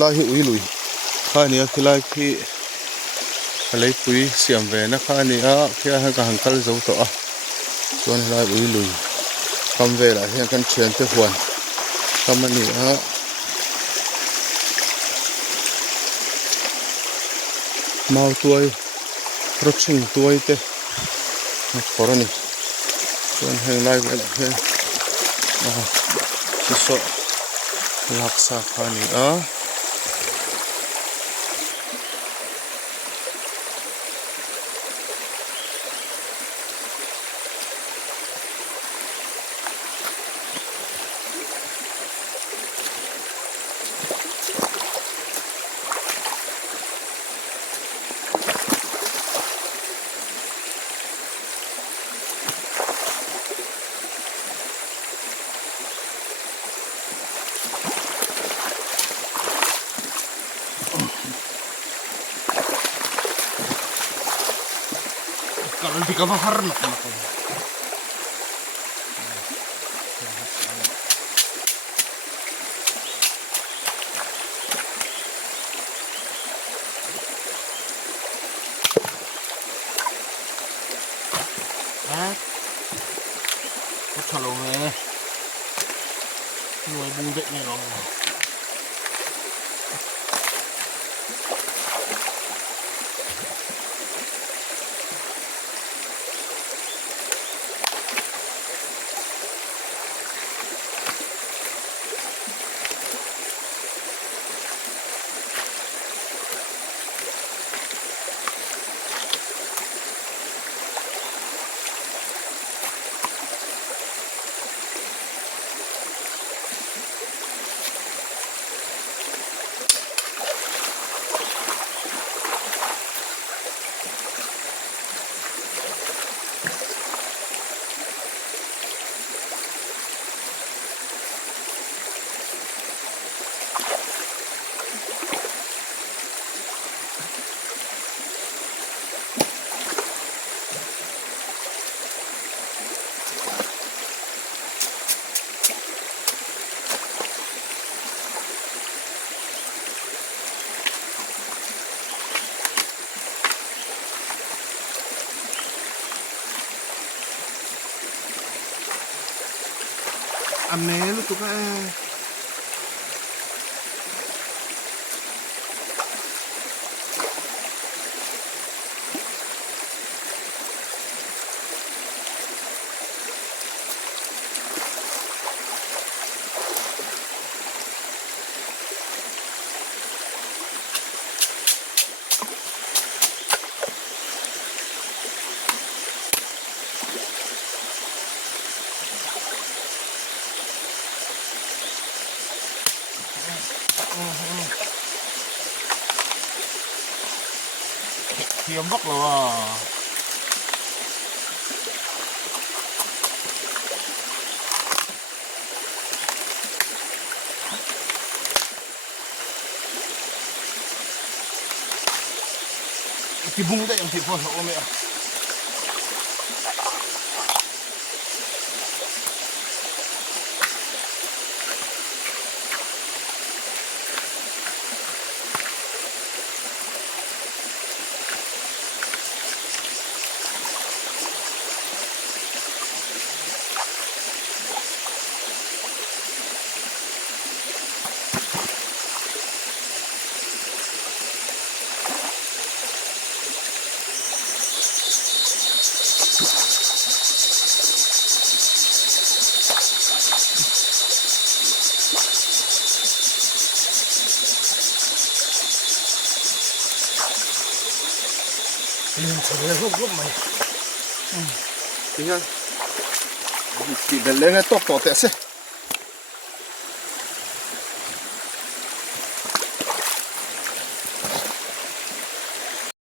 ลายอุยลุยข้านี่คือลายที่อะไรปุยเสียมเวนะข้านี่แค่ให้กับหังคัลเจ้าตัวส่วนลายอุยลุยคำเวล่ะเห็นกันเชียนเตะหวนคำมันนี่เมาตัวรถชิงตัวเตะขอรนี่ส่วนแห่งลายเวล่ะเห็นที่สุดลักษณะข้านี่kalau di kamar harnak nak kalau nuôi bung đệm này nó amel tu kan Hiếm bốc rồi cái bung đây em thì phun hộ mẹ Ini gum mày. Tinggal. Di dalamnya tok tok teh.